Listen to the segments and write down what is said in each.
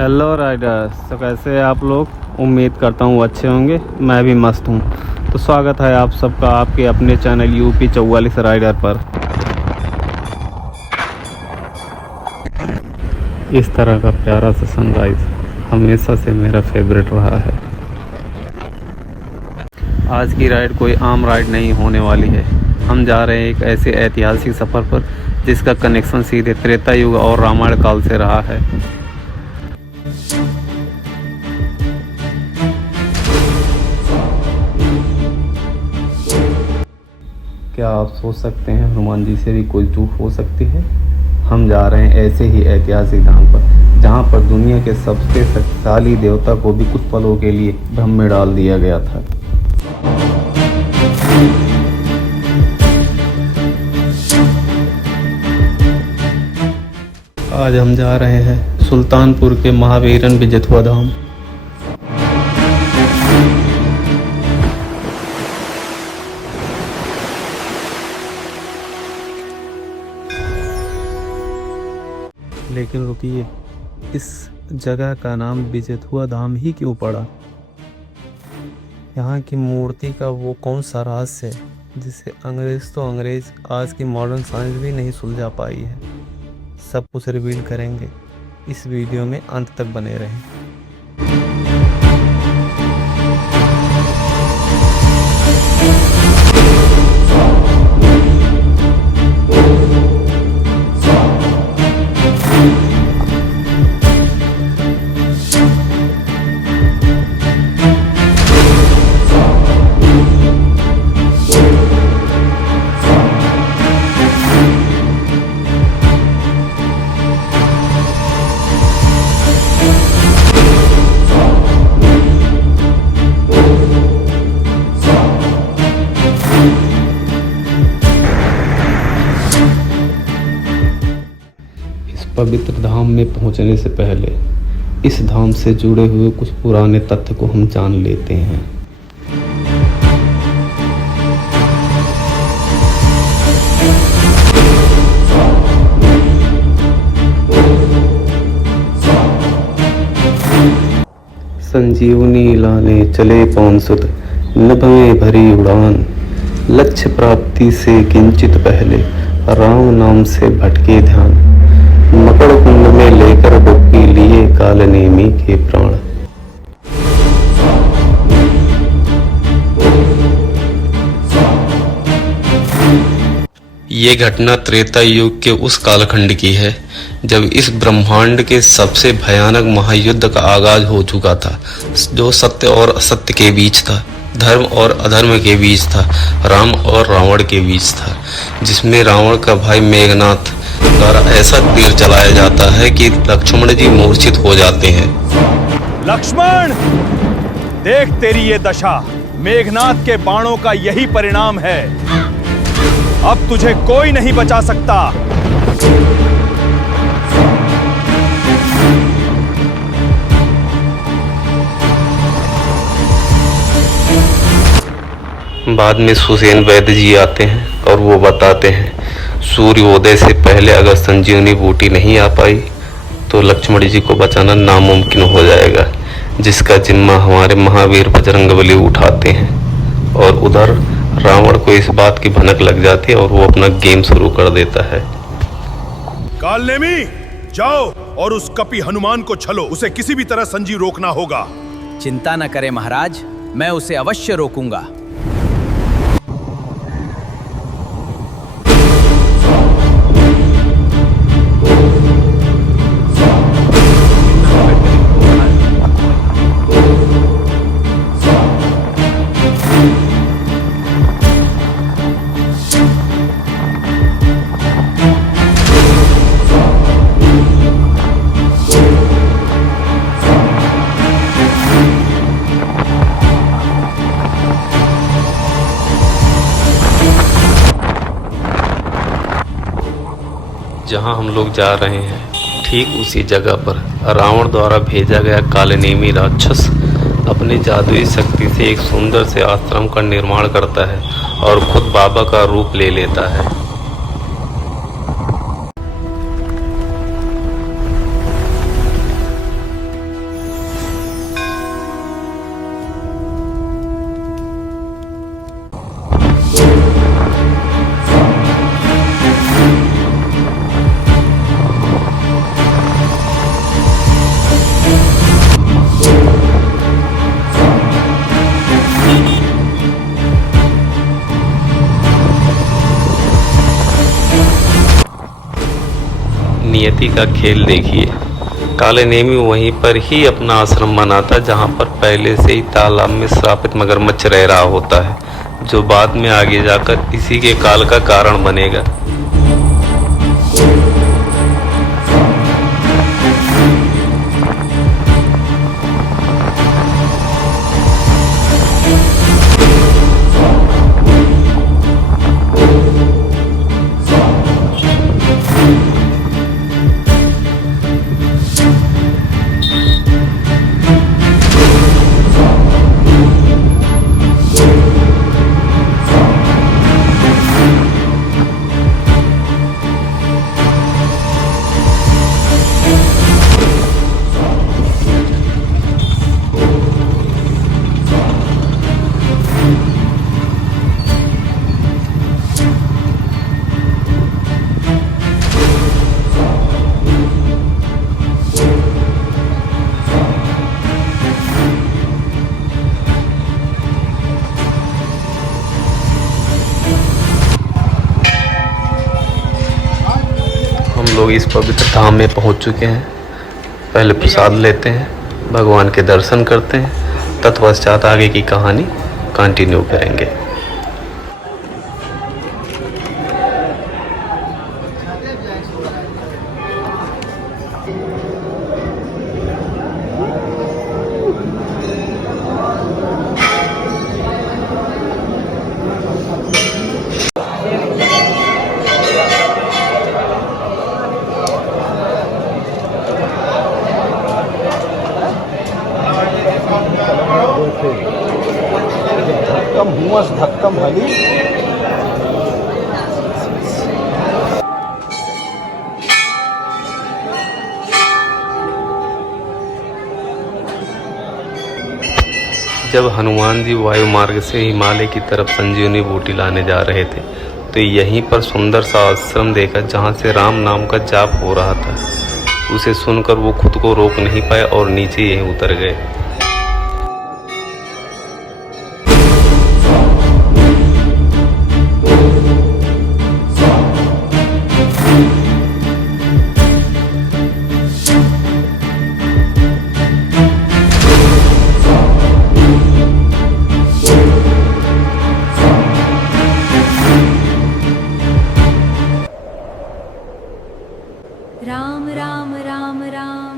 Hello Riders, तो कैसे हैं आप लोग। उम्मीद करता हूँ अच्छे होंगे। मैं भी मस्त हूँ। तो स्वागत है आप सबका आपके अपने चैनल यूपी 44 राइडर पर। इस तरह का प्यारा सा सनराइज हमेशा से मेरा फेवरेट रहा है। आज की राइड कोई आम राइड नहीं होने वाली है। हम जा रहे हैं एक ऐसे ऐतिहासिक सफ़र पर जिसका कनेक्शन सीधे त्रेता युग और रामायण काल से रहा है। क्या आप सोच सकते हैं हनुमान जी से भी कोई चूक हो सकती है। हम जा रहे हैं ऐसे ही ऐतिहासिक धाम पर जहां पर दुनिया के सबसे शक्तिशाली देवता को भी कुछ पलों के लिए भ्रम में डाल दिया गया था। आज हम जा रहे हैं सुल्तानपुर के महावीरन बिजथुआ धाम। लेकिन रुकिए, इस जगह का नाम बिजथुआ धाम ही क्यों पड़ा। यहाँ की मूर्ति का वो कौन सा रहस्य है जिसे अंग्रेज आज की मॉडर्न साइंस भी नहीं सुलझा पाई है। सब कुछ रिवील करेंगे इस वीडियो में, अंत तक बने रहें। पवित्र धाम में पहुंचने से पहले इस धाम से जुड़े हुए कुछ पुराने तथ्य को हम जान लेते हैं। संजीवनी लाने चले पवन सुत, नभ में भरी उड़ान, लक्ष्य प्राप्ति से किंचित पहले राम नाम से भटके ध्यान, मकड़ कुंड में लेकर डुबकी लिए काल नेमी के प्राण। ये घटना त्रेता युग के उस कालखंड की है जब इस ब्रह्मांड के सबसे भयानक महायुद्ध का आगाज हो चुका था, जो सत्य और असत्य के बीच था, धर्म और अधर्म के बीच था, राम और रावण के बीच था, जिसमें रावण का भाई मेघनाथ द्वारा ऐसा तीर चलाया जाता है कि लक्ष्मण जी मूर्छित हो जाते हैं। लक्ष्मण, देख तेरी ये दशा मेघनाथ के बाणों का यही परिणाम है। अब तुझे कोई नहीं बचा सकता। बाद में सुसेन वैद्य जी आते हैं और वो बताते हैं सूर्योदय से पहले अगर संजीवनी बूटी नहीं आ पाई तो लक्ष्मण जी को बचाना नामुमकिन हो जाएगा, जिसका जिम्मा हमारे महावीर बजरंगबली उठाते हैं। और उधर रावण को इस बात की भनक लग जाती है और वो अपना गेम शुरू कर देता है। कालनेमी, जाओ और उस कपि हनुमान को छलो। उसे किसी भी तरह संजीव रोकना होगा। चिंता न करें महाराज, मैं उसे अवश्य रोकूंगा। जहां हम लोग जा रहे हैं ठीक उसी जगह पर रावण द्वारा भेजा गया कालनेमी राक्षस अपनी जादुई शक्ति से एक सुंदर से आश्रम का निर्माण करता है और खुद बाबा का रूप ले लेता है। नियति का खेल देखिए। काले नेमी वहीं पर ही अपना आश्रम बनाता जहां पर पहले से ही तालाब में श्रापित मगरमच्छ रह रहा होता है, जो बाद में आगे जाकर इसी के काल का कारण बनेगा। हम लोग इस पवित्र धाम में पहुंच चुके हैं। पहले प्रसाद लेते हैं, भगवान के दर्शन करते हैं, तत्पश्चात आगे की कहानी कंटिन्यू करेंगे। धक्कम भली जब हनुमान जी वायु मार्ग से हिमालय की तरफ संजीवनी बूटी लाने जा रहे थे तो यहीं पर सुंदर सा आश्रम देखा जहां से राम नाम का जाप हो रहा था। उसे सुनकर वो खुद को रोक नहीं पाए और नीचे यहीं उतर गए। राम राम राम राम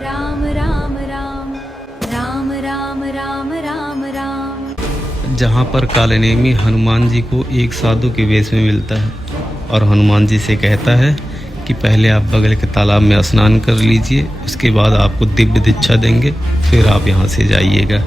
राम राम राम राम राम राम राम राम। जहाँ पर काले नेमी हनुमान जी को एक साधु के वेश में मिलता है और हनुमान जी से कहता है कि पहले आप बगल के तालाब में स्नान कर लीजिए, उसके बाद आपको दिव्य दीक्षा देंगे, फिर आप यहाँ से जाइएगा।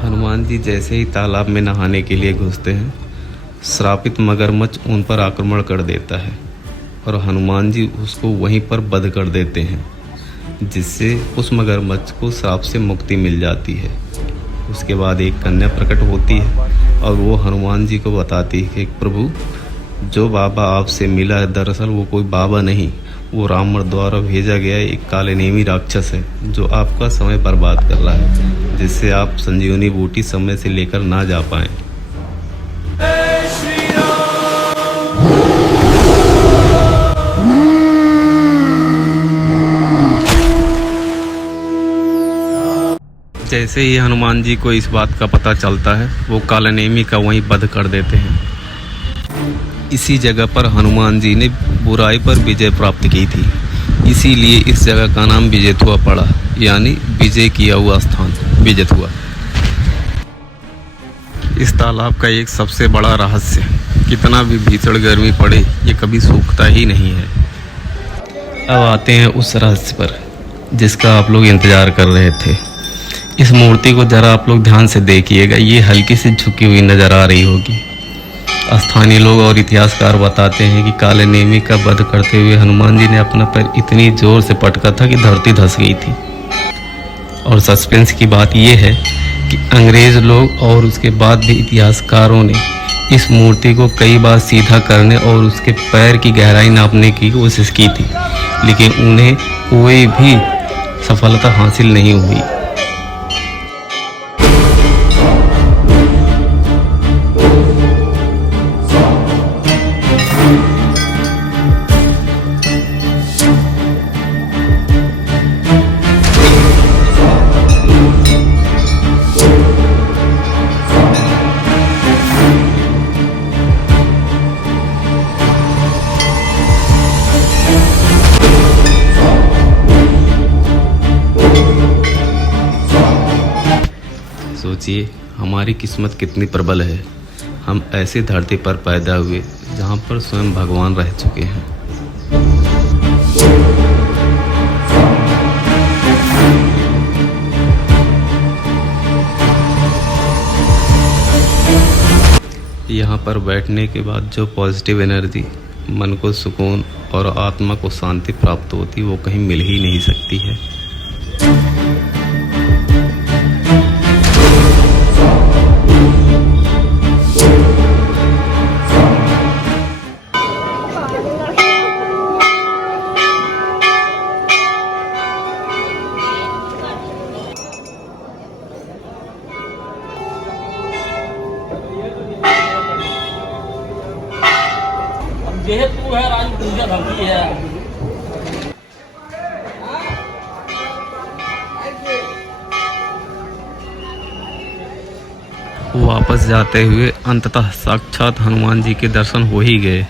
हनुमान जी जैसे ही तालाब में नहाने के लिए घुसते हैं, श्रापित मगरमच्छ उन पर आक्रमण कर देता है और हनुमान जी उसको वहीं पर वध कर देते हैं, जिससे उस मगरमच्छ को श्राप से मुक्ति मिल जाती है। उसके बाद एक कन्या प्रकट होती है और वो हनुमान जी को बताती है कि प्रभु, जो बाबा आपसे मिला है दरअसल वो कोई बाबा नहीं, वो रावण द्वारा भेजा गया एक काले नेमी राक्षस है जो आपका समय बर्बाद कर रहा है, जिससे आप संजीवनी बूटी समय से लेकर ना जा पाएं। जैसे ही हनुमान जी को इस बात का पता चलता है, वो काले नेमी का वहीं वध कर देते हैं। इसी जगह पर हनुमान जी ने बुराई पर विजय प्राप्त की थी, इसीलिए इस जगह का नाम विजेतुआ पड़ा, यानी विजय किया हुआ स्थान विजेतुआ। इस तालाब का एक सबसे बड़ा रहस्य, कितना भी भीषण गर्मी पड़े ये कभी सूखता ही नहीं है। अब आते हैं उस रहस्य पर जिसका आप लोग इंतजार कर रहे थे। इस मूर्ति को जरा आप लोग ध्यान से देखिएगा, ये हल्की सी झुकी हुई नजर आ रही होगी। स्थानीय लोग और इतिहासकार बताते हैं कि काले नेमी का वध करते हुए हनुमान जी ने अपना पैर इतनी जोर से पटका था कि धरती धंस गई थी। और सस्पेंस की बात यह है कि अंग्रेज लोग और उसके बाद भी इतिहासकारों ने इस मूर्ति को कई बार सीधा करने और उसके पैर की गहराई नापने की कोशिश की थी, लेकिन उन्हें कोई भी सफलता हासिल नहीं हुई। सोचिए हमारी किस्मत कितनी प्रबल है। हम ऐसी धरती पर पैदा हुए जहाँ पर स्वयं भगवान रह चुके हैं। यहाँ पर बैठने के बाद जो पॉजिटिव एनर्जी मन को सुकून और आत्मा को शांति प्राप्त होती वो कहीं मिल ही नहीं सकती है। जेहेतु है राज पूजा धरती है। वापस जाते हुए अंततः साक्षात हनुमान जी के दर्शन हो ही गए।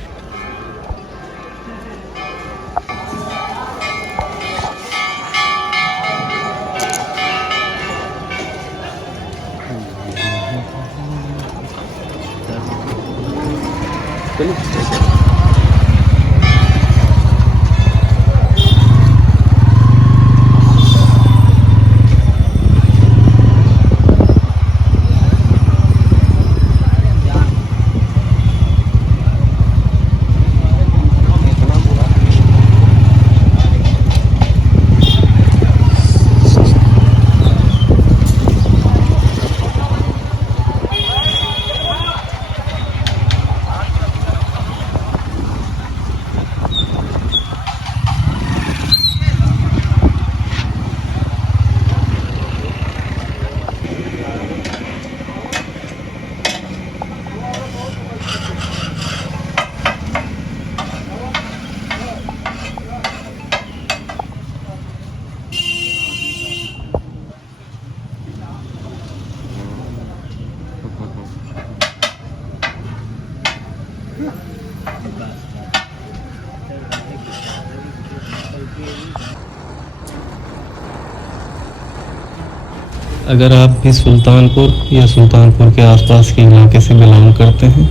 अगर आप भी सुल्तानपुर या सुल्तानपुर के आसपास के इलाके से बिलोंग करते हैं,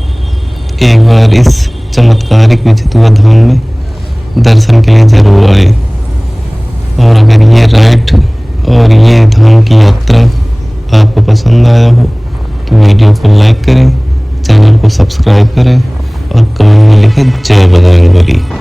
एक बार इस चमत्कारिक विजितुआ धाम में दर्शन के लिए ज़रूर आए। और अगर ये राइड और ये धाम की यात्रा आपको पसंद आया हो तो वीडियो को लाइक करें, चैनल को सब्सक्राइब करें और कमेंट में लिखें जय बजरंगबली।